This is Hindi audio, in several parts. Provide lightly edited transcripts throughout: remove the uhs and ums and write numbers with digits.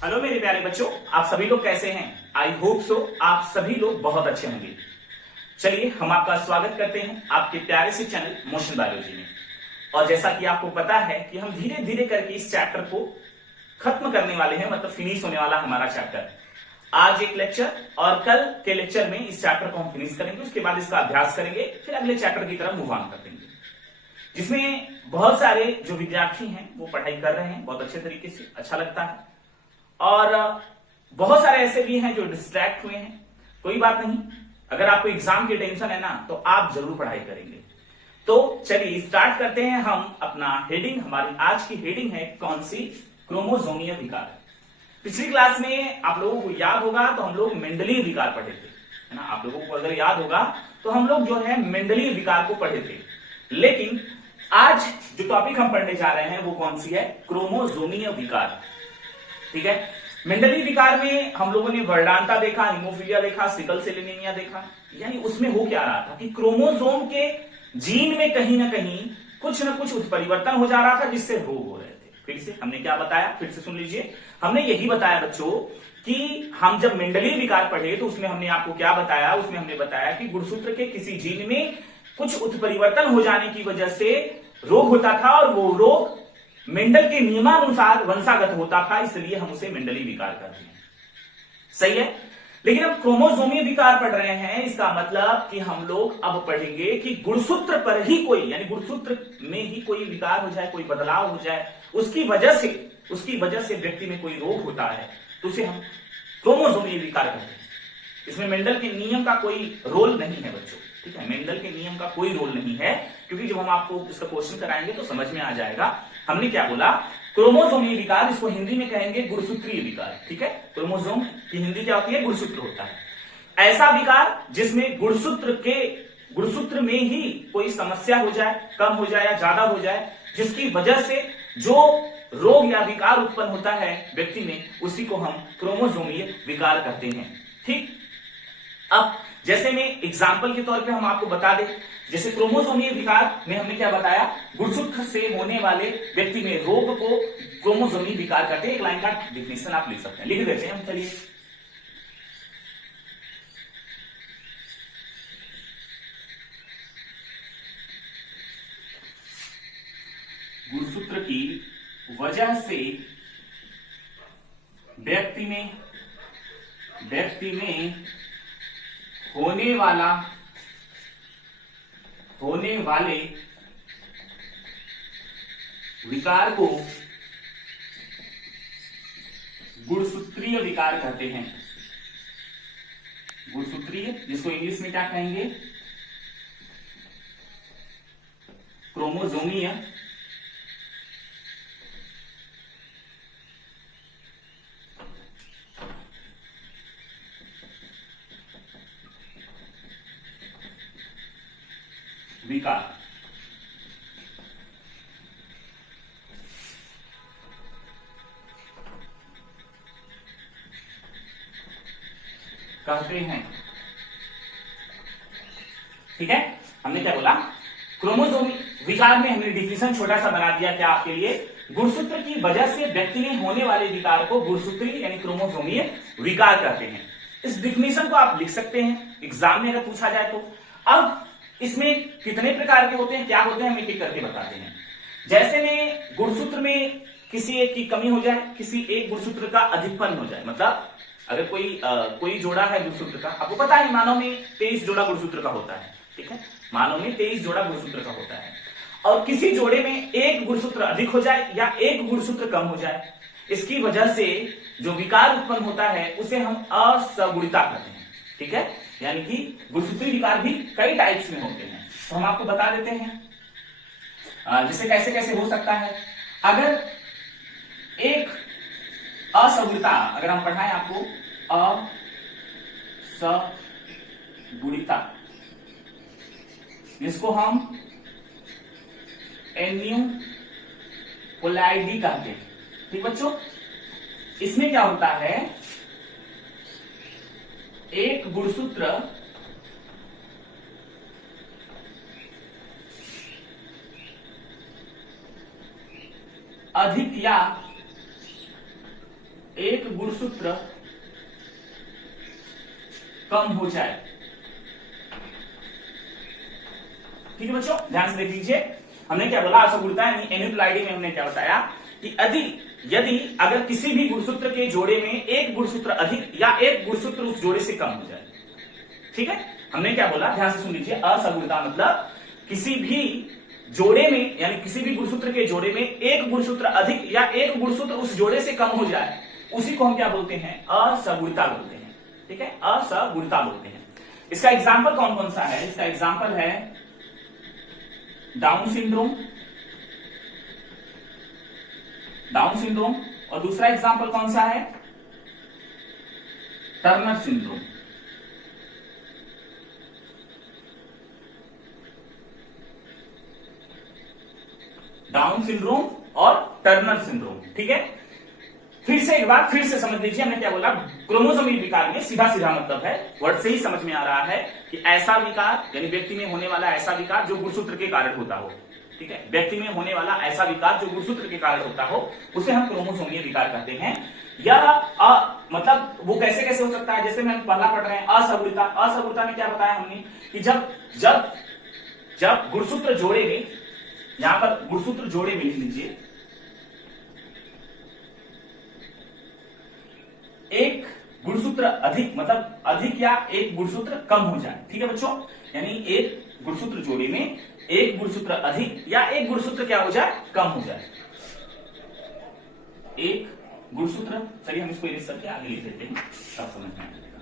हेलो मेरे प्यारे बच्चों, आप सभी लोग कैसे हैं? आई होप सो आप सभी लोग बहुत अच्छे होंगे। चलिए हम आपका स्वागत करते हैं आपके प्यारे से चैनल मोशन बायोलॉजी में। और जैसा कि आपको पता है कि हम धीरे धीरे करके इस चैप्टर को खत्म करने वाले हैं, मतलब फिनिश होने वाला हमारा चैप्टर। आज एक लेक्चर और कल के लेक्चर में इस चैप्टर को हम फिनिश करेंगे, उसके बाद इसका अभ्यास करेंगे, फिर अगले चैप्टर की तरफ मूव ऑन कर देंगे, जिसमें बहुत सारे जो विद्यार्थी हैं वो पढ़ाई कर रहे हैं बहुत अच्छे तरीके से, अच्छा लगता है। और बहुत सारे ऐसे भी हैं जो डिस्ट्रैक्ट हुए हैं। कोई बात नहीं, अगर आपको एग्जाम की टेंशन है ना, तो आप जरूर पढ़ाई करेंगे। तो चलिए स्टार्ट करते हैं हम अपना हेडिंग। हमारी आज की हेडिंग है कौन सी? क्रोमोसोमीय विकार। पिछली क्लास में आप लोगों को याद होगा तो हम लोग मेंडलीय विकार पढ़े थे, है ना। आप लोगों को अगर याद होगा तो हम लोग जो है मेंडलीय विकार को पढ़े थे। लेकिन आज जो टॉपिक हम पढ़ने जा रहे हैं वो कौन सी है? क्रोमोसोमीय विकार। ठीक है। मेंडलीय विकार में हम लोगों ने वर्णांता देखा, हीमोफीलिया देखा, सिकल सेल एनीमिया देखा। यानी उसमें हो क्या रहा था कि क्रोमोसोम के जीन में कहीं ना कहीं कुछ ना कुछ उत्परिवर्तन हो जा रहा था, जिससे रोग हो रहे थे। फिर से हमने क्या बताया, फिर से सुन लीजिए। हमने यही बताया बच्चों कि हम जब मेंडलीय विकार पढ़े तो उसमें हमने आपको क्या बताया? उसमें हमने बताया कि गुणसूत्र के किसी जीन में कुछ उत्परिवर्तन हो जाने की वजह से रोग होता था, और वो रोग मेंडल के नियमानुसार वंशागत होता था, इसलिए हम उसे मेंडलीय विकार कहते हैं। सही है। लेकिन अब क्रोमोसोमीय विकार पढ़ रहे हैं, इसका मतलब कि हम लोग अब पढ़ेंगे कि गुणसूत्र पर ही कोई, यानी गुणसूत्र में ही कोई विकार हो जाए, कोई बदलाव हो जाए, उसकी वजह से व्यक्ति में कोई रोग होता है, तो उसे हम क्रोमोसोमीय विकार कहते हैं। इसमें मेंडल के नियम का कोई रोल नहीं है बच्चों। ठीक है, मेंडल के नियम का कोई रोल नहीं है, क्योंकि जब हम आपको इसका क्वेश्चन कराएंगे तो समझ में आ जाएगा। हमने क्या बोला? क्रोमोसोमीय विकार, इसको हिंदी में कहेंगे गुणसूत्रीय विकार। ठीक है, क्रोमोसोम की हिंदी क्या होती है? गुणसूत्र होता है। ऐसा विकार जिसमें गुणसूत्र में ही कोई समस्या हो जाए, कम हो जाए या ज्यादा हो जाए, जिसकी वजह से जो रोग या विकार उत्पन्न होता है व्यक्ति में, उसी को हम क्रोमोसोमीय विकार कहते हैं। ठीक। अब जैसे में एग्जाम्पल के तौर पे हम आपको बता दें, जैसे क्रोमोसोमीय विकार में हमने क्या बताया? गुणसूत्र से होने वाले व्यक्ति में रोग को क्रोमोसोमीय विकार कहते हैं। एक लाइन का डिफिनेशन आप लिख सकते हैं, लिख देते हैं हम। चलिए, गुणसूत्र की वजह से व्यक्ति में होने वाले विकार को गुणसूत्रीय विकार कहते हैं। गुणसूत्रीय, जिसको इंग्लिश में क्या कहेंगे? क्रोमोसोमीय विकार। कहते हैं। ठीक है, हमने क्या बोला? क्रोमोसोमी विकार में हमने डिफिनेशन छोटा सा बना दिया क्या आपके लिए? गुणसूत्र की वजह से व्यक्ति में होने वाले विकार को गुणसूत्रीय यानी क्रोमोसोमीय विकार कहते हैं। इस डिफिनेशन को आप लिख सकते हैं, एग्जाम में अगर पूछा जाए तो। अब इसमें कितने प्रकार के होते हैं, क्या होते हैं, हम एक एक करके बताते हैं। जैसे में गुणसूत्र में किसी एक की कमी हो जाए, किसी एक गुणसूत्र का अधिकपन हो जाए, मतलब अगर कोई जोड़ा है गुणसूत्र का, आपको पता है मानव में 23 जोड़ा गुणसूत्र का होता है। ठीक है, मानव में 23 जोड़ा गुणसूत्र का होता है, और किसी जोड़े में एक गुणसूत्र अधिक हो जाए या एक गुणसूत्र कम हो जाए, इसकी वजह से जो विकार उत्पन्न होता है उसे हम असगुणिता कहते हैं। ठीक है, यानी कि गुणसूत्रीय विकार भी कई टाइप्स में होते हैं, तो हम आपको बता देते हैं जैसे कैसे कैसे हो सकता है। अगर एक असगुणिता, अगर हम पढ़ाएं आपको असगुणिता, जिसको हम एन्यूकोलाइडी कहते हैं। ठीक बच्चों, इसमें क्या होता है? एक गुणसूत्र अधिक या एक गुणसूत्र कम हो जाए। ठीक है बच्चों, ध्यान से देख लीजिए, हमने क्या बोला, असगुणता यानी एन्यूक्लाइडी में हमने क्या बताया कि यदि अगर किसी भी गुणसूत्र के जोड़े में एक गुणसूत्र अधिक या एक गुणसूत्र उस जोड़े से कम हो जाए। ठीक है, हमने क्या बोला, ध्यान से सुन लीजिए, असगुणता मतलब किसी भी जोड़े में यानी किसी भी गुणसूत्र के जोड़े में एक गुणसूत्र अधिक या एक गुणसूत्र उस जोड़े से कम हो जाए, उसी को हम क्या बोलते हैं, असगुणता बोलते हैं। ठीक है, असगुणता बोलते हैं। इसका एग्जाम्पल कौन कौन सा है, इसका एग्जाम्पल है डाउन सिंड्रोम, और दूसरा एग्जाम्पल कौन सा है, टर्नर सिंड्रोम। डाउन सिंड्रोम और टर्नर सिंड्रोम। ठीक है, फिर से एक बार फिर से समझ लीजिए, हमने क्या बोला, क्रोमोसोमी विकार में सीधा सीधा मतलब है, वर्ड से ही समझ में आ रहा है कि ऐसा विकार यानी व्यक्ति में होने वाला ऐसा विकार जो गुणसूत्र के कारण होता हो। ठीक है, व्यक्ति में होने वाला ऐसा विकार जो गुणसूत्र के कारण होता हो उसे हम क्रोमोसोमीय विकार कहते हैं। या मतलब वो कैसे कैसे हो सकता है, जैसे मैं पहला पढ़ रहे हैं असगुणता। असगुणता में क्या बताया हमने कि जब गुणसूत्र जोड़े में, यहां पर गुणसूत्र जोड़े में लिख लीजिए, एक गुणसूत्र अधिक मतलब अधिक या एक गुणसूत्र कम हो जाए। ठीक है बच्चों, यानी एक गुणसूत्र जोड़े में एक गुणसूत्र अधिक या एक गुणसूत्र क्या हो जाए, कम हो जाए। एक गुणसूत्र, चलिए हम इसको इरेज करके आगे लिख देते हैं, सब समझ में आ जाएगा।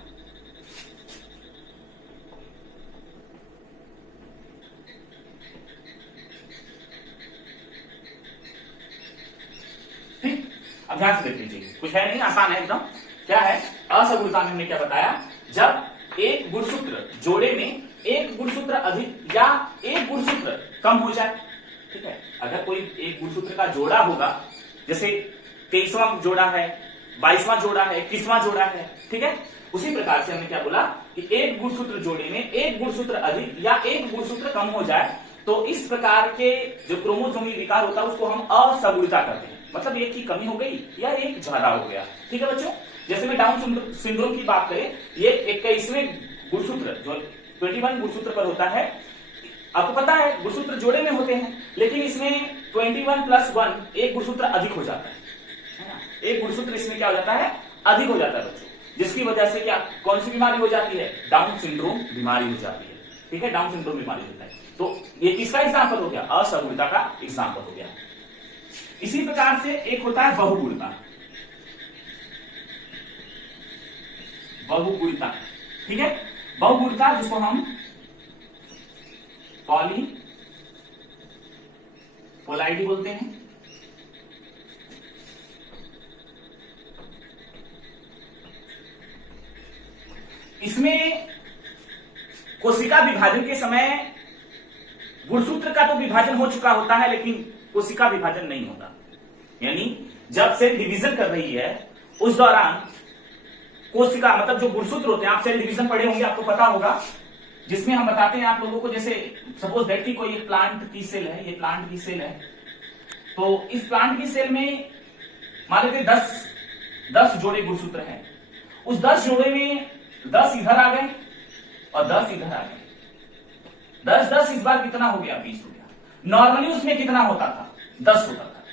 ठीक, अब ध्यान से देख लीजिए, कुछ है नहीं, आसान है एकदम। क्या है, असगुणता में हमने क्या बताया, जब एक गुणसूत्र जोड़े में एक गुणसूत्र अधिक या एक गुणसूत्र कम हो जाए। ठीक है, अगर कोई एक गुणसूत्र का जोड़ा होगा, जैसे 23वां जोड़ा है, 22वां जोड़ा है, 21वां जोड़ा है। ठीक है, उसी प्रकार से हमने क्या बोला कि एक गुणसूत्र जोड़े में एक गुणसूत्र अधिक या एक गुणसूत्र कम हो जाए, तो इस प्रकार के जो क्रोमोसोमी विकार होता है उसको हम असगुणता कहते हैं। मतलब एक की कमी हो गई या एक ज्यादा हो गया। ठीक है बच्चों, जैसे में डाउन सिंड्रोम की बात करें, ये 21वें गुणसूत्र जो 21 गुणसूत्र पर होता है, आपको पता है गुणसूत्र जोड़े में होते हैं, लेकिन इसमें 21 + 1 एक गुणसूत्र अधिक हो जाता है ना, एक गुणसूत्र इसमें क्या हो जाता है, अधिक हो जाता है बच्चों, जिसकी वजह से क्या, कौन सी बीमारी हो जाती है, डाउन सिंड्रोम बीमारी हो जाती है। ठीक है, डाउन सिंड्रोम बीमारी होता है। तो ये किसका एग्जाम्पल हो गया, असगुणता का एग्जाम्पल हो गया। इसी प्रकार से एक होता है बहुगुणता। बहुगुणता, ठीक है, बहुगुणता जिसको हम पॉलीपोलाइडी बोलते हैं। इसमें कोशिका विभाजन के समय गुणसूत्र का तो विभाजन हो चुका होता है, लेकिन कोशिका विभाजन नहीं होता। यानी जब सेल डिवीजन कर रही है उस दौरान कोशिका मतलब जो गुणसूत्र होते हैं, आप सेल डिवीजन पढ़े होंगे, आपको पता होगा, जिसमें हम बताते हैं आप लोगों को, जैसे सपोज दैट कि कोई एक प्लांट की सेल है, ये प्लांट की सेल है, तो इस प्लांट की सेल में मान लेते 10 जोड़े गुणसूत्र हैं। उस 10 जोड़े में 10 इधर आ गए और 10 इधर आ गए। 10 इस बार कितना हो गया, 20 हो गया। नॉर्मली उसमें कितना होता था, 10 होता था।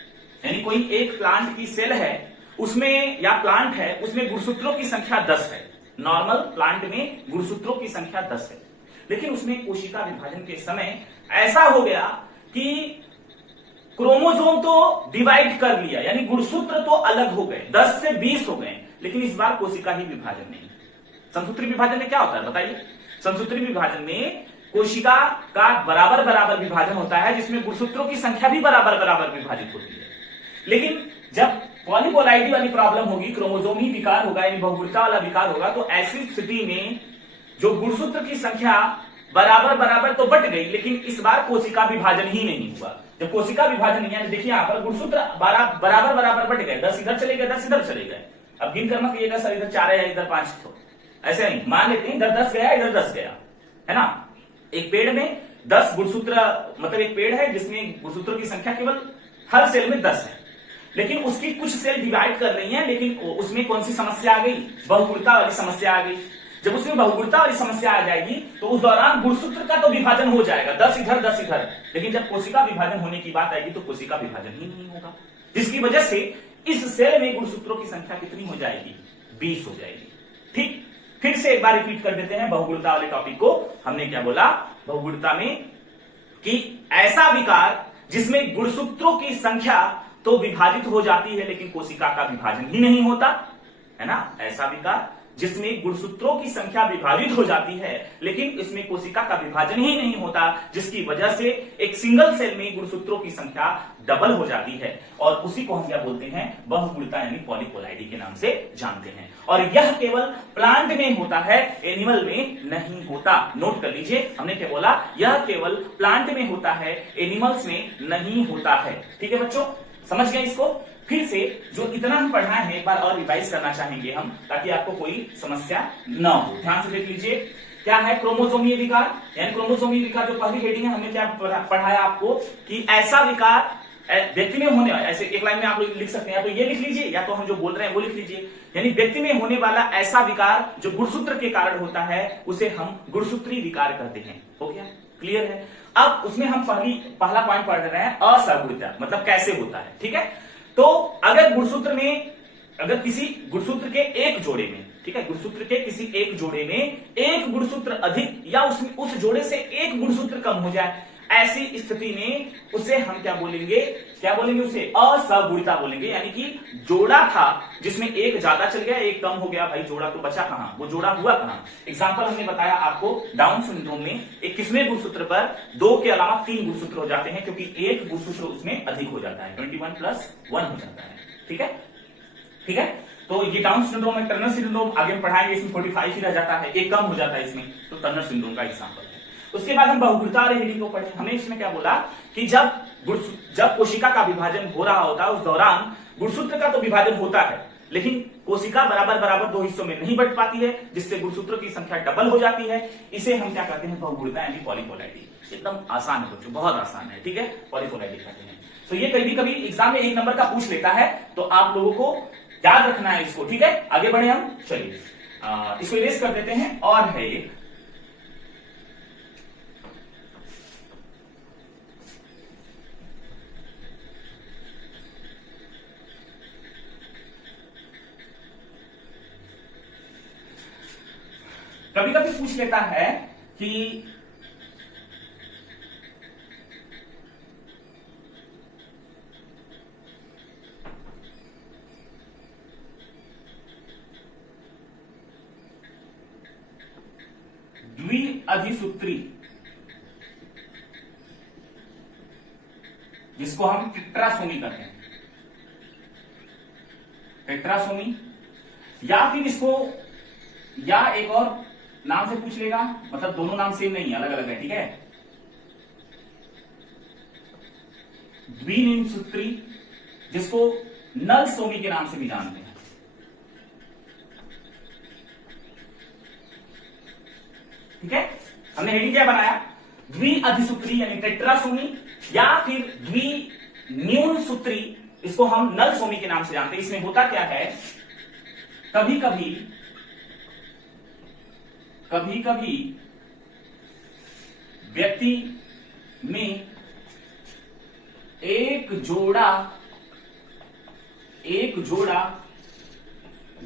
यानी कोई एक प्लांट की सेल है उसमें, या प्लांट है उसमें गुणसूत्रों की संख्या 10 है। नॉर्मल प्लांट में गुणसूत्रों की संख्या 10 है, लेकिन उसमें कोशिका विभाजन के समय ऐसा हो गया कि क्रोमोसोम तो डिवाइड कर लिया, यानी गुणसूत्र तो अलग हो गए, 10 से 20 हो गए, लेकिन इस बार कोशिका ही विभाजन नहीं। समसूत्री विभाजन में क्या होता है बताइए, समसूत्री विभाजन में कोशिका का बराबर बराबर विभाजन होता है, जिसमें गुणसूत्रों की संख्या भी बराबर बराबर विभाजित होती है। लेकिन जब पॉलीपोलाइडी वाली प्रॉब्लम होगी, क्रोमोसोमी विकार होगा, यानी बहुगुणता वाला विकार होगा, तो ऐसी स्थिति में जो गुणसूत्र की संख्या बराबर बराबर तो बट गई, लेकिन इस बार कोशिका विभाजन ही नहीं हुआ। जब कोशिका विभाजन नहीं है, देखिए यहां पर गुणसूत्र बराबर बराबर बट गए, 10 इधर चले गए, 10 इधर चले गए। अब गिन कर मत कहिएगा सर इधर 4 है, इधर 5, ऐसे नहीं, मान लेते हैं इधर 10 गया, इधर 10 गया, है ना। एक पेड़ में 10 गुणसूत्र, मतलब एक पेड़ है जिसमें गुणसूत्रों की संख्या केवल हर सेल में 10 है। लेकिन उसकी कुछ सेल डिवाइड कर रही हैं, लेकिन उसमें कौन सी समस्या आ गई? बहुगुणता वाली समस्या आ गई। जब उसमें बहुगुणता वाली समस्या आ जाएगी तो उस दौरान गुणसूत्र का तो विभाजन हो जाएगा, 10 इधर 10 इधर, लेकिन जब कोशिका विभाजन होने की बात आएगी तो कोशिका विभाजन ही नहीं होगा, जिसकी वजह से इस सेल में गुणसूत्रों की संख्या कितनी हो जाएगी? 20 हो जाएगी। ठीक, फिर से एक बार रिपीट कर देते हैं बहुगुणता वाले टॉपिक को। हमने क्या बोला बहुगुणता में कि ऐसा विकार जिसमें गुणसूत्रों की संख्या तो विभाजित हो जाती है लेकिन कोशिका का विभाजन ही नहीं होता, है ना। ऐसा विकार जिसमें गुणसूत्रों की संख्या विभाजित हो जाती है लेकिन इसमें कोशिका का विभाजन ही नहीं होता, जिसकी वजह से एक सिंगल सेल में गुणसूत्रों की संख्या डबल हो जाती है, और उसी को हम क्या बोलते हैं? बहुगुणता यानी पॉलीपोलाइडी के नाम से जानते हैं। और यह केवल प्लांट में होता है, एनिमल में नहीं होता। नोट कर लीजिए, हमने क्या बोला? यह केवल प्लांट में होता है, एनिमल्स में नहीं होता है। ठीक है बच्चों, समझ गए इसको? फिर से जो इतना हम पढ़ना है एक बार और रिवाइज करना चाहेंगे हम, ताकि आपको कोई समस्या न हो। ध्यान से देख लीजिए, क्या है क्रोमोसोमीय विकार? यानी क्रोमोसोमीय विकार जो पहली हेडिंग है, हमने क्या पढ़ाया आपको कि ऐसा विकार व्यक्ति में होने वाला, ऐसे एक लाइन में आप लोग लिख सकते हैं, या तो ये लिख लीजिए या तो हम जो बोल रहे हैं वो लिख लीजिए। यानी व्यक्ति में होने वाला ऐसा विकार जो गुणसूत्र के कारण होता है उसे हम गुणसूत्री विकार कहते हैं। हो गया? क्लियर है? अब उसमें हम पहला पॉइंट पढ़ रहे हैं असगुणिता, मतलब कैसे होता है। ठीक है, तो अगर गुणसूत्र में, अगर किसी गुणसूत्र के एक जोड़े में, ठीक है, गुणसूत्र के किसी एक जोड़े में एक गुणसूत्र अधिक या उसमें उस जोड़े से एक गुणसूत्र कम हो जाए, ऐसी स्थिति में उसे हम क्या बोलेंगे? क्या बोलेंगे? उसे असगुणिता बोलेंगे। यानी कि जोड़ा था जिसमें एक ज्यादा चल गया, एक कम हो गया, भाई जोड़ा तो बचा कहां? वो जोड़ा हुआ कहां? एग्जांपल हमने बताया आपको, डाउन सिंड्रोम में एक किस्में गुणसूत्र पर 2 के अलावा 3 गुणसूत्र हो जाते हैं, क्योंकि एक गुणसूत्र उसमें अधिक हो जाता है, 21+1 हो जाता है। ठीक है, ठीक है। तो ये डाउन सिंड्रोम है। टर्नर सिंड्रोम आगे हम पढ़ाएंगे, इसमें 45 ही रह जाता है, एक कम हो जाता है इसमें, तो टर्नर सिंड्रोम का एग्जांपल है। उसके बाद हम बहुगुणता वाली हेडिंग को पढ़े। हमने इसमें क्या बोला कि जब कोशिका का विभाजन हो रहा होता है उस दौरान गुणसूत्र का तो विभाजन होता है, लेकिन कोशिका बराबर बराबर 2 हिस्सों में नहीं बंट पाती है, जिससे गुणसूत्रों की संख्या डबल हो जाती है। इसे हम क्या कहते हैं? बहुगुणता यानी पॉलीपोलाइडी। एकदम आसान है बच्चों, बहुत आसान है। ठीक है, पॉलीपोलाइडी कहते हैं। तो ये कभी कभी एग्जाम में 1 नंबर का पूछ लेता है, तो आप लोगों को याद रखना है इसको। ठीक है, आगे बढ़े हम। चलिए इसको इरेज कर देते हैं। और है एक कभी कभी पूछ लेता है कि द्विअधिसूत्री, जिसको हम टेट्रासोमी कहते हैं, टेट्रासोमी, या फिर इसको या एक और नाम से पूछ लेगा, मतलब दोनों नाम सेम नहीं है, अलग अलग है। ठीक है, द्विनिसूत्री, जिसको नल सोमी के नाम से भी जानते हैं। ठीक है, हमने हेडिंग क्या बनाया? द्विअधिसूत्री यानी टेट्रासोमी, या फिर द्विन्यून सूत्री, इसको हम नल सोमी के नाम से जानते हैं। इसमें होता क्या है, कभी कभी व्यक्ति में एक जोड़ा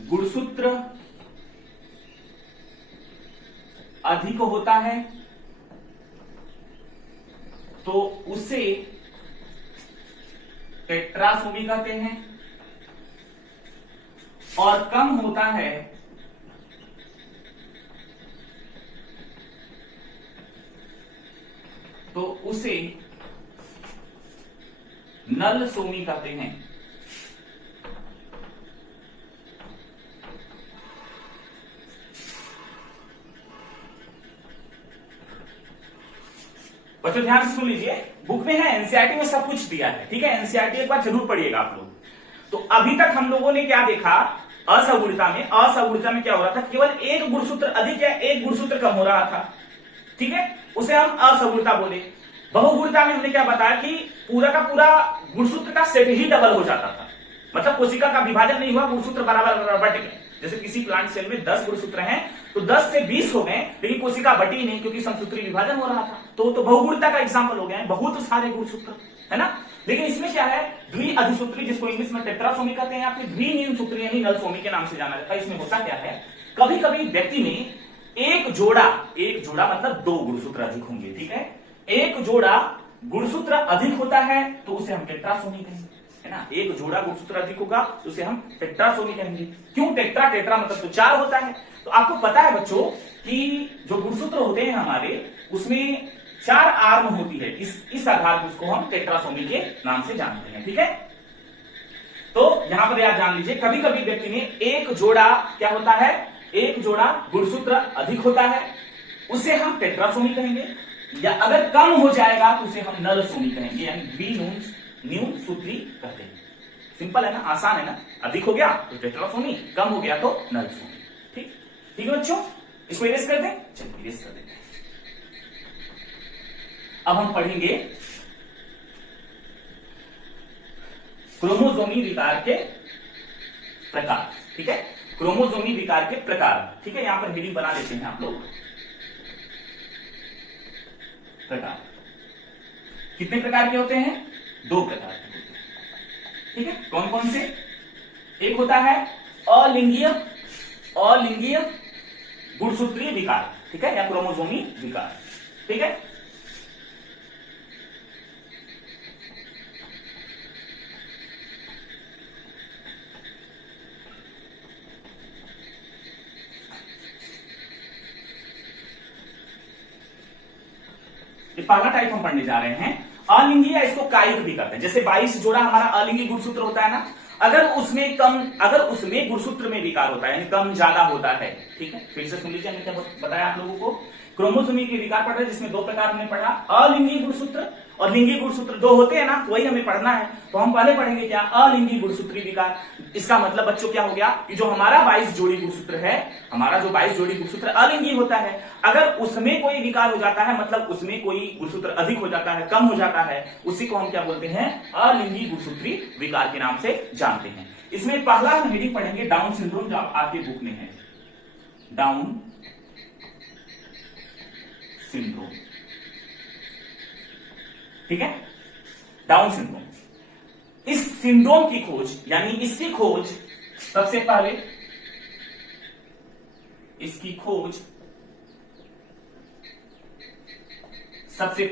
गुणसूत्र अधिक होता है तो उसे टेट्रासोमी कहते हैं, और कम होता है तो उसे नल सोमी कहते हैं। बच्चों ध्यान से सुन लीजिए, बुक में है, एनसीईआरटी में सब कुछ दिया है। ठीक है, एनसीईआरटी एक बार जरूर पढ़िएगा आप लोग। तो अभी तक हम लोगों ने क्या देखा? असगुणिता में क्या हो रहा था? केवल एक गुणसूत्र अधिक या एक गुणसूत्र कम हो रहा था। ठीक है, उसे हम असगुणिता बोले। बहुगुणिता में हमने क्या बताया कि पूरा का पूरा गुणसूत्र का सेट ही डबल हो जाता था। मतलब कोशिका का विभाजन नहीं हुआ, गुणसूत्र बराबर बट गए। जैसे किसी प्लांट सेल में 10 गुणसूत्र हैं तो 10 से 20 हो गए, लेकिन कोशिका बटी नहीं क्योंकि समसूत्री विभाजन हो रहा था। तो बहुगुणिता का एग्जाम्पल हो गया है, बहुत सारे गुणसूत्र, है ना। लेकिन इसमें क्या है, द्विअधिसूत्री, जिसको इंग्लिश में टेट्रासोमी कहते हैं, या फिर द्विनियनसूत्री यानी नलसोमी के नाम से जाना जाता है। इसमें होता क्या है, कभी कभी व्यक्ति में एक जोड़ा मतलब 2 गुणसूत्र अधिक होंगे, ठीक है। एक जोड़ा गुणसूत्र अधिक होता है तो उसे हम टेट्रासोमी कहेंगे, है ना। एक जोड़ा गुणसूत्र अधिक होगा तो उसे हम टेट्रासोमी कहेंगे। क्यों टेट्रा, टेट्रा मतलब तो 4 होता है। तो आपको पता है बच्चों कि जो गुणसूत्र होते हैं हमारे, उसमें 4 आर्म होती है। इस आधार पर उसको हम टेट्रासोमी के नाम से जानते हैं, ठीक है। तो यहां पर याद जान लीजिए, कभी कभी व्यक्ति में एक जोड़ा क्या होता है, एक जोड़ा गुणसूत्र अधिक होता है, उसे हम टेट्रासोमी कहेंगे। या अगर कम हो जाएगा तो उसे हम नलसोमी कहेंगे, यानी द्विन्यूनसूत्री कहते हैं। सिंपल है ना, आसान है ना। अधिक हो गया तो टेट्रासोमी, कम हो गया तो नलसोमी। ठीक ठीक है बच्चों, इसको इरेज कर दें। चलिए इरेज कर देते हैं। अब हम पढ़ेंगे क्रोमोसोमी विकार के प्रकार, ठीक है। क्रोमोसोमी विकार के प्रकार, ठीक है। यहां पर हेडिंग बना लेते हैं आप लोग। प्रकार कितने प्रकार के होते हैं, 2 प्रकार के होते हैं, ठीक है। कौन कौन से, एक होता है अलिंगीय गुणसूत्रीय विकार, ठीक है, या क्रोमोसोमी विकार, ठीक है। पहला टाइप हम पढ़ने जा रहे हैं अलिंगीय, इसको कायिक भी कहते हैं। जैसे 22 जोड़ा हमारा अलिंगी गुणसूत्र होता है ना, अगर उसमें गुणसूत्र में विकार होता है, यानी कम ज्यादा होता है, ठीक है। फिर से सुन लीजिए, हमने क्या बताया आप लोगों को, क्रोमोसोमी के विकार पढ़ रहे हैं, जिसमें 2 प्रकार हमने पढ़ा, अलिंगी गुणसूत्र और लिंगी गुणसूत्र। 2 होते हैं ना, वही हमें पढ़ना है। तो हम पहले पढ़ेंगे क्या, अलिंगी गुणसूत्री विकार। इसका मतलब बच्चों क्या हो गया कि जो हमारा 22 जोड़ी गुणसूत्र है, हमारा जो 22 जोड़ी गुणसूत्र अलिंगी होता है, अगर उसमें कोई विकार हो जाता है, मतलब उसमें कोई गुणसूत्र अधिक हो जाता है, कम हो जाता है, उसी को हम क्या बोलते हैं, अलिंगी गुणसूत्री विकार के नाम से जानते हैं। इसमें पहला हम हेडिंग पढ़ेंगे डाउन सिंड्रोम, जो आपके बुक में है, डाउन सिंड्रोम, ठीक है। डाउन सिंड्रोम, इस सिंड्रोम की खोज, यानी इसकी खोज सबसे पहले, इसकी खोज सबसे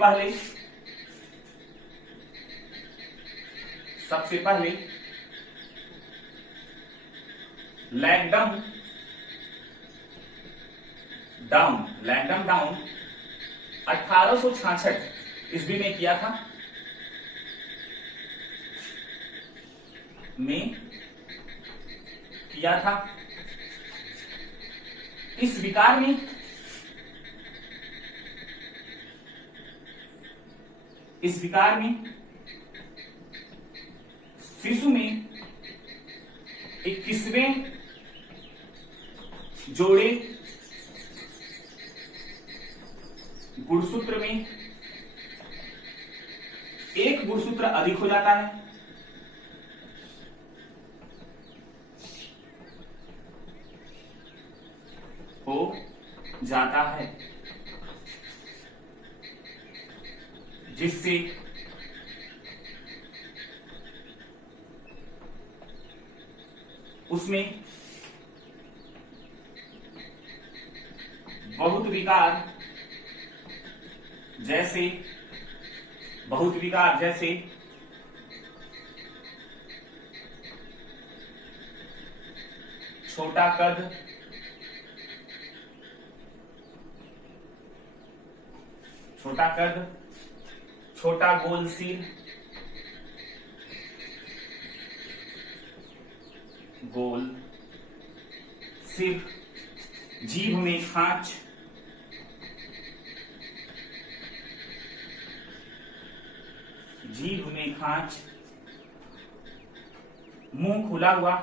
पहले लैंगडम डाउन 1866 ईस्वी में किया था, इस विकार में शिशु में 21वें जोड़े गुणसूत्र में एक गुणसूत्र अधिक हो जाता है, जिससे उसमें बहुत विकार जैसे छोटा कद, छोटा गोल सिर, जीभ में खांच, मुंह खुला हुआ,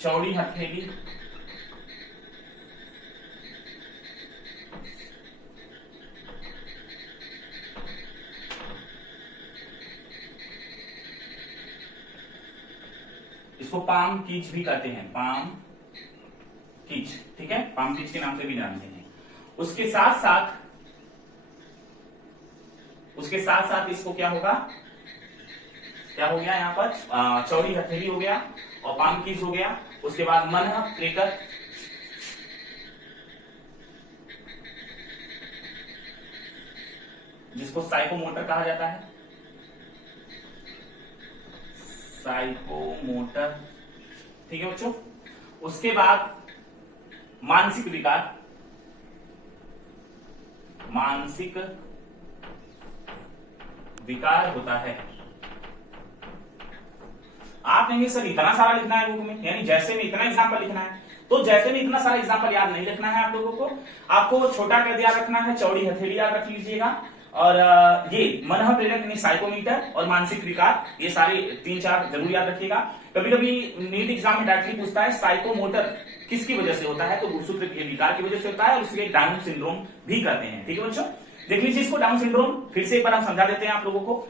चौड़ी हथेली, इसको पाम कीच भी कहते हैं, पाम कीच, ठीक है, पाम कीच के नाम से भी जानते हैं। उसके साथ साथ इसको क्या होगा, क्या हो गया यहां पर, चौड़ी हथेली हो गया और पाम कीच हो गया। उसके बाद मनह प्रेरक, जिसको साइकोमोटर कहा जाता है, साइकोमोटर, ठीक है बच्चों। उसके बाद मानसिक विकार, मानसिक विकार होता है। आप कहेंगे सर इतना सारा लिखना है बुक में, यानी जैसे में इतना एग्जाम्पल लिखना है, तो जैसे में इतना सारा एग्जाम्पल याद नहीं लिखना है आप लोगों को। आपको छोटा कर याद रखना है, चौड़ी हथेली याद रख लीजिएगा, और ये मनह प्रेरक यानी साइकोमीटर और मानसिक विकार, ये सारे 3-4 जरूर याद रखिएगा। कभी कभी नीट एग्जाम में डायरेक्टली पूछता है साइकोमोटर किसकी वजह से होता है, तो गुणसूत्र के विकार की वजह से होता है, और उसके डाउन सिंड्रोम भी कहते हैं, ठीक है बच्चों। देख लीजिए इसको, डाउन सिंड्रोम फिर से एक बार हम समझा देते हैं आप लोगों को।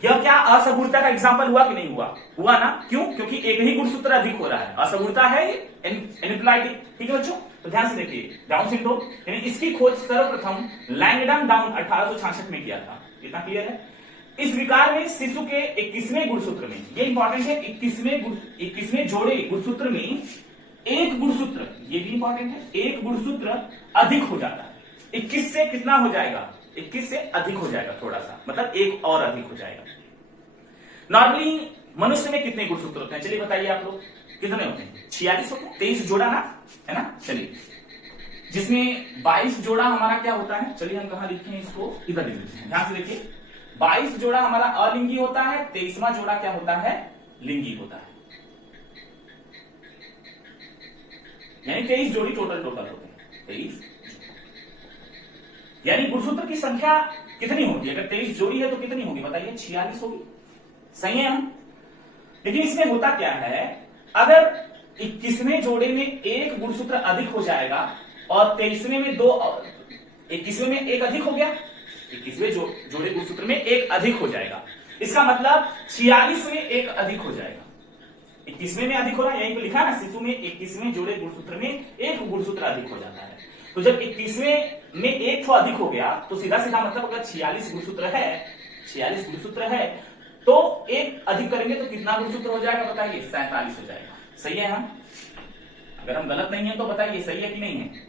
यह क्या असगुणता का एग्जाम्पल हुआ कि नहीं हुआ, हुआ ना, क्यों, क्योंकि एक ही गुणसूत्र अधिक हो रहा है, असगुणता है एनिप्लाइटिक, ठीक है बच्चों। तो ध्यान से देखिए, डाउन सिंड्रोम यानी इसकी खोज सर्वप्रथम लैंगडन डाउन 1866 में किया था, कितना क्लियर है। इस विकार में शिशु के 21वें गुणसूत्र में, ये इंपॉर्टेंट है, 21वें जोड़े गुणसूत्र में एक गुणसूत्र, ये भी इंपॉर्टेंट है, एक गुणसूत्र अधिक हो जाता है। 21 से कितना हो जाएगा, 21 से अधिक हो जाएगा थोड़ा सा, मतलब एक और अधिक हो जाएगा। नॉर्मली मनुष्य में कितने गुणसूत्र होते हैं, चलिए बताइए आप लोग, कितने होते हैं, 46 होते हैं, 23 जोड़ा ना, है ना। चलिए, जिसमें 22 जोड़ा हमारा क्या होता है, चलिए हम कहां लिखे हैं इसको, इधर लिख देते हैं, ध्यान से देखिए। 22 जोड़ा हमारा अलिंगी होता है, 23वां जोड़ा क्या होता है, लिंगी होता है, यानी 23 जोड़ी टोटल होते हैं, 23। यानी गुणसूत्र की संख्या कितनी होगी, अगर 23 जोड़ी है तो कितनी होगी बताइए, 46 होगी, सही है हम। लेकिन इसमें होता क्या है, अगर 21वें जोड़े में एक गुणसूत्र अधिक हो जाएगा और 23वें में 21वें में एक अधिक हो गया, 21वें जोड़े गुणसूत्र में एक अधिक हो जाएगा, इसका मतलब 46 में एक अधिक हो जाएगा। 21वें में अधिक हो रहा है, यहीं पे लिखा ना, शिशु में 21वें जोड़े गुणसूत्र में एक गुणसूत्र अधिक हो जाता है। तो जब 21वें में एक अधिक हो गया तो सीधा सीधा मतलब अगर 46 गुणसूत्र है, 46 गुणसूत्र है तो एक अधिक करेंगे तो कितना गुणसूत्र हो जाएगा बताइए, 47 हो जाएगा, सही है। हम अगर हम गलत नहीं है तो बताइए सही है कि नहीं है।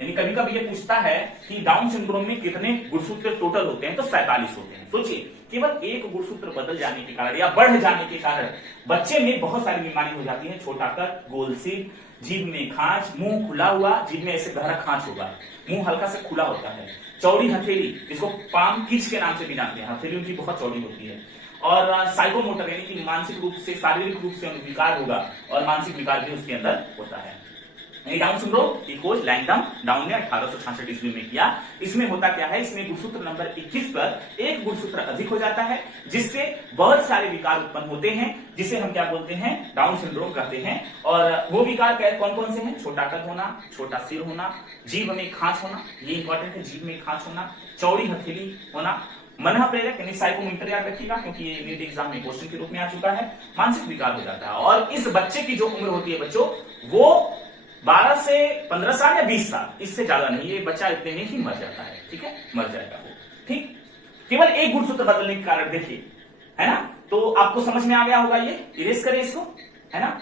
यानी कभी कभी ये पूछता है कि डाउन सिंड्रोम में कितने गुणसूत्र टोटल होते हैं, तो 47 होते हैं। सोचिए, केवल एक गुणसूत्र बदल जाने के कारण या बढ़ जाने के कारण बच्चे में बहुत सारी बीमारी हो जाती है, छोटा कट, गोल सिर, जीभ में खांच, मुंह खुला हुआ, जीभ में ऐसे गहरा खांच होगा, मुंह हल्का से खुला होता है, चौड़ी हथेली, जिसको पाम कीच के नाम से भी जानते हैं, हथेली उनकी बहुत चौड़ी होती है, और साइकोमोटर यानी कि मानसिक रूप से, शारीरिक रूप से विकार होगा, और मानसिक विकार भी उसके अंदर होता है। डाउन सिंड्रोम की खोज लैंगडन डाउन ने 1866 ईस्वी में किया। इसमें होता क्या है, इसमें गुणसूत्र नंबर 21 पर एक गुणसूत्र अधिक हो जाता है, जिससे बहुत सारे विकार उत्पन्न होते हैं, जिसे हम क्या बोलते हैं, डाउन सिंड्रोम कहते हैं। और वो विकार कौन कौन से हैं, छोटा कद होना, छोटा सिर होना, जीभ में खांच होना, ये इंपॉर्टेंट है, जीभ में खांच होना, चौड़ी हथेली होना, मनह प्रेरक यानी साइकोमीटर याद रखिएगा क्योंकि ये नीट एग्जाम में क्वेश्चन के रूप में आ चुका है, मानसिक विकार हो जाता है। और इस बच्चे की जो उम्र होती है बच्चों, वो 12 से 15 साल या 20 साल, इससे ज्यादा नहीं, ये बच्चा इतने में ही मर जाता है, ठीक है, मर जाएगा वो, ठीक, केवल एक गुणसूत्र बदलने के कारण, देखिए, है ना। तो आपको समझ में आ गया होगा, ये इरेज करें इसको, है ना।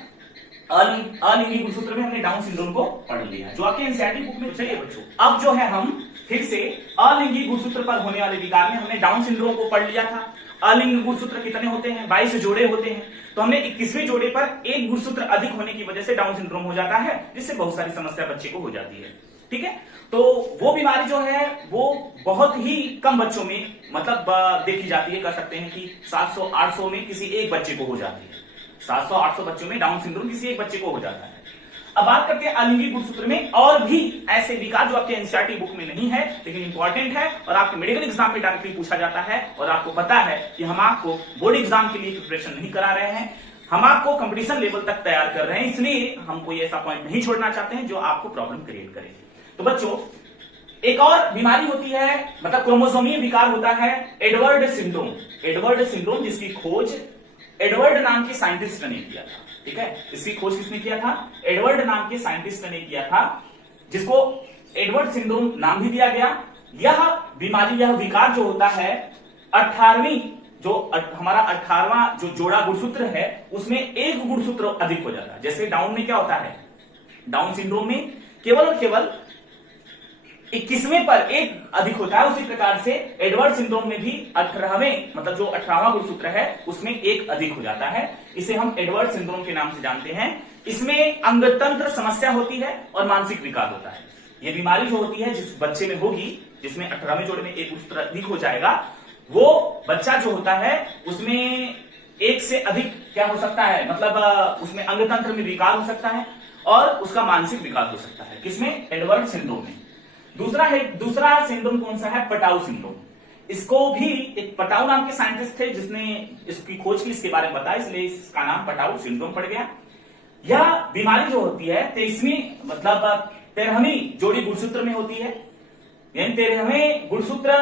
अलिंगी गुणसूत्र में हमने डाउन सिंड्रोम को पढ़ लिया, जो आपके एनसीईआरटी बुक में। चलिए बच्चों, अब जो है हम फिर से अलिंगी गुणसूत्र पर होने वाले विकार में हमने डाउन सिंड्रोम को पढ़ लिया था। अलिंगी गुणसूत्र कितने होते हैं, 22 जोड़े होते हैं, तो हमने 21वें जोड़े पर एक गुणसूत्र अधिक होने की वजह से डाउन सिंड्रोम हो जाता है, जिससे बहुत सारी समस्या बच्चे को हो जाती है, ठीक है। तो वो बीमारी जो है वो बहुत ही कम बच्चों में मतलब देखी जाती है, कह सकते हैं कि 700-800 में किसी एक बच्चे को हो जाती है, 700-800 बच्चों में डाउन सिंड्रोम किसी एक बच्चे को हो जाता है। अब बात करते हैं अलिंगी गुणसूत्र में और भी ऐसे विकार जो आपके एनसीईआरटी बुक में नहीं है लेकिन इंपॉर्टेंट है और आपके मेडिकल एग्जाम में डायरेक्टली पूछा जाता है। और आपको पता है कि हम आपको बोर्ड एग्जाम के लिए प्रिपरेशन नहीं करा रहे हैं, हम आपको कंपटीशन लेवल तक तैयार कर रहे हैं, इसलिए हम कोई ऐसा पॉइंट नहीं छोड़ना चाहते हैं जो आपको प्रॉब्लम क्रिएट करे। तो बच्चों, एक और बीमारी होती है, मतलब क्रोमोसोमीय विकार होता है, एडवर्ड सिंड्रोम। एडवर्ड सिंड्रोम जिसकी खोज एडवर्ड नाम के साइंटिस्ट ने किया था। ठीक है, इसकी खोज किसने किया था? एडवर्ड नाम के साइंटिस्ट ने किया था, जिसको एडवर्ड सिंड्रोम नाम भी दिया गया। यह बीमारी, यह विकार जो होता है 18वीं जो हमारा 18वां जो जोड़ा गुणसूत्र है उसमें एक गुणसूत्र अधिक हो जाता है। जैसे डाउन में क्या होता है, डाउन सिंड्रोम में केवल और केवल 21वें पर एक अधिक होता है, उसी प्रकार से एडवर्ड सिंड्रोम में भी 18वें मतलब जो 18वां गुणसूत्र है उसमें एक अधिक हो जाता है। इसे हम एडवर्ड सिंड्रोम के नाम से जानते हैं। इसमें अंगतंत्र समस्या होती है और मानसिक विकार होता है। यह बीमारी जो होती है जिस बच्चे में होगी, जिसमें 18वें जोड़े में एक गुणसूत्र अधिक हो जाएगा, वो बच्चा जो होता है उसमें एक से अधिक क्या हो सकता है, मतलब उसमें अंगतंत्र में विकार हो सकता है और उसका मानसिक विकार हो सकता है। किसमें? एडवर्ड सिंड्रोम में। दूसरा सिंड्रोम कौन सा है? Patau syndrome. इसको भी एक पटाउ नाम के साइंटिस्ट थे जिसने इसकी खोज की, इसके बारे में बताया, इसलिए इसका नाम पटाउ सिंड्रोम पड़ गया। यह बीमारी जो होती है 23वीं मतलब 13वीं जोड़ी गुणसूत्र में होती है, यानी 13वें गुणसूत्र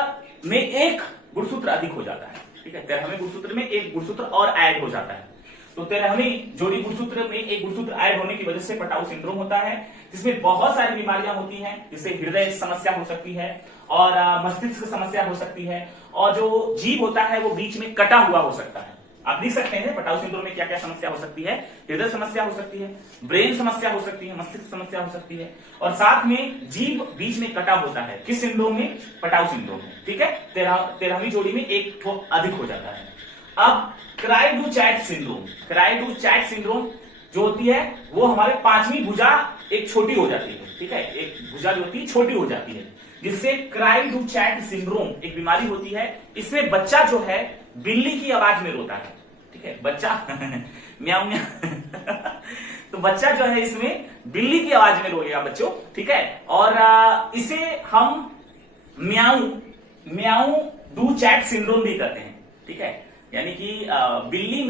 में एक गुणसूत्र अधिक हो जाता है। ठीक है, 13वें गुणसूत्र में एक गुणसूत्र और ऐड हो जाता है, तो 13वीं जोड़ी गुणसूत्र में एक गुणसूत्र ऐड होने की वजह से पटाउ सिंड्रोम होता है, जिसमें बहुत सारी बीमारियां होती हैं, जिससे हृदय समस्या हो सकती है और मस्तिष्क समस्या हो सकती है, और जो जीभ होता है वो बीच में कटा हुआ हो सकता है। आप देख सकते हैं पटाउ सिंड्रोम में क्या क्या समस्या हो सकती है। हृदय समस्या हो सकती है, ब्रेन समस्या हो सकती है, मस्तिष्क समस्या हो सकती है, और साथ में जीभ बीच में कटा होता है। किस सिंड्रोम में? पटाउ सिंड्रोम में। ठीक है, 13वीं जोड़ी में एक ठो अधिक हो जाता है। अब cry do chat syndrome, cry do chat syndrome जो होती है वो हमारे 5वीं भुजा एक छोटी हो जाती है। ठीक है, एक भुजा जो होती है छोटी हो जाती है, जिससे क्राई डू चैट सिंड्रोम एक बीमारी होती है। इसमें बच्चा जो है बिल्ली की आवाज में रोता है। ठीक है, बच्चा म्याऊ म्याऊ तो बच्चा जो है इसमें बिल्ली की आवाज में रोएगा बच्चों। ठीक है, और इसे हम म्याऊ म्याऊ डू चैट सिंड्रोम भी कहते हैं। ठीक है, यानी कि बिल्ली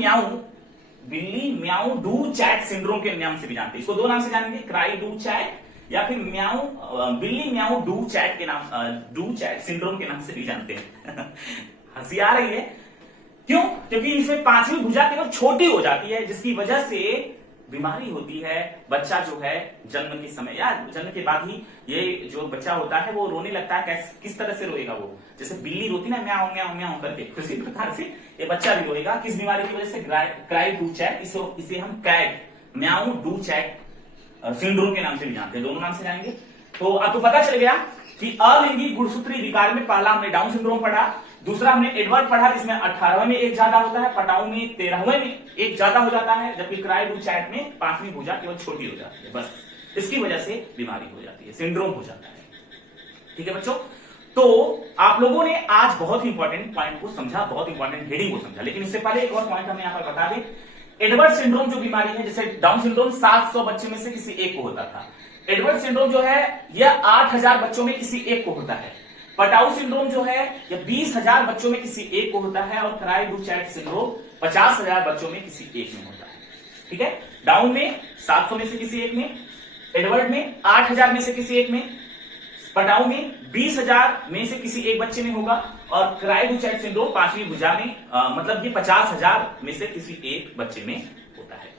म्याऊ डू चैट सिंड्रोम के नाम से भी जानते हैं। इसको दो नाम से जानेंगे, क्राई डू चैट या फिर बिल्ली म्याऊ डू चैट के नाम, डू चैट सिंड्रोम के नाम से भी जानते हैं। हंसी आ रही है, क्यों? क्योंकि इसमें 5वीं भुजा केवल छोटी हो जाती है, जिसकी वजह से बीमारी होती है। बच्चा जो है जन्म के समय या जन्म के बाद ही ये जो बच्चा होता है वो रोने लगता है। किस तरह से रोएगा वो? जैसे बिल्ली रोती ना म्याऊ म्याऊ म्याऊ करके, उसी प्रकार से ये बच्चा भी रोएगा। किस बीमारी की वजह से? क्राई डू चैट, इसे हम कैट म्याऊ डू चैट सिंड्रोम के नाम से भी जानते हैं। दोनों नाम से जाएंगे। तो आपको पता चल गया कि अलिंगी गुणसूत्री विकार में पहला हमने डाउन सिंड्रोम पढ़ा, दूसरा हमने एडवर्ड पढ़ा जिसमें 18वें में एक ज्यादा होता है, पटाउ में 13वें में एक ज्यादा हो जाता है, जबकि क्राई डू चैट में 5वीं भुजा केवल छोटी हो जाती है। बस इसकी वजह से बीमारी हो जाती है, सिंड्रोम हो जाता है। ठीक है बच्चों, तो आप लोगों ने आज बहुत ही इंपॉर्टेंट पॉइंट को समझा, बहुत इंपॉर्टेंट हेडिंग को समझा, लेकिन इससे पहले एक और पॉइंट हमें यहाँ पर बता दें। एडवर्ड सिंड्रोम जो बीमारी है, जैसे डाउन सिंड्रोम 700 बच्चों में से किसी एक को होता था, एडवर्ड सिंड्रोम जो है यह 8000 बच्चों में किसी एक को होता है। पटाउ सिंड्रोम जो है यह 20,000 बच्चों में किसी एक को होता है, और क्राई डू चैट सिंड्रोम 50,000 बच्चों में किसी एक में होता है। ठीक है, डाउन में 700 में से किसी एक में, एडवर्ड में 8000 में से किसी एक में, पटाउ में 20,000 में से किसी एक बच्चे में होगा, और क्राई डू चैट सिंड्रोम 5वीं भुजा में मतलब ये 50,000 में से किसी एक बच्चे में होता है।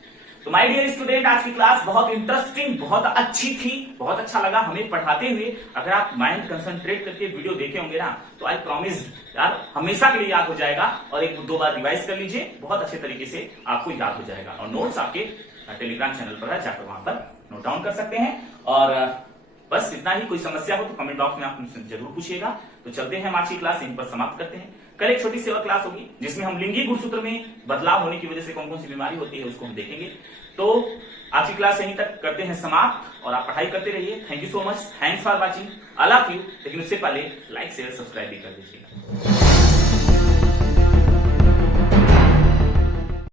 तो माय डियर स्टूडेंट, आज की क्लास बहुत इंटरेस्टिंग, बहुत अच्छी थी, बहुत अच्छा लगा हमें पढ़ाते हुए। अगर आप माइंड कंसंट्रेट करके वीडियो देखे होंगे ना, तो आई प्रॉमिस यार हमेशा के लिए याद हो जाएगा, और एक दो बार रिवाइज कर लीजिए, बहुत अच्छे तरीके से आपको याद हो जाएगा। और नोट्स आपके टेलीग्राम चैनल पर है, जाकर वहां पर नोट डाउन कर सकते हैं। और बस इतना ही। कोई समस्या हो तो कमेंट बॉक्स में आप मुझसे जरूर पूछिएगा। तो चलते हैं, हम आज की क्लास यहीं पर समाप्त करते हैं। कल एक छोटी सी और क्लास होगी जिसमें हम लिंगी गुणसूत्र में बदलाव होने की वजह से कौन कौन सी बीमारी होती है उसको हम देखेंगे। तो आज की क्लास यहीं तक करते हैं समाप्त, और आप पढ़ाई करते रहिए। Thank you so much, thanks for watching, I love you. लेकिन उससे पहले लाइक शेयर सब्सक्राइब भी कर दीजिएगा।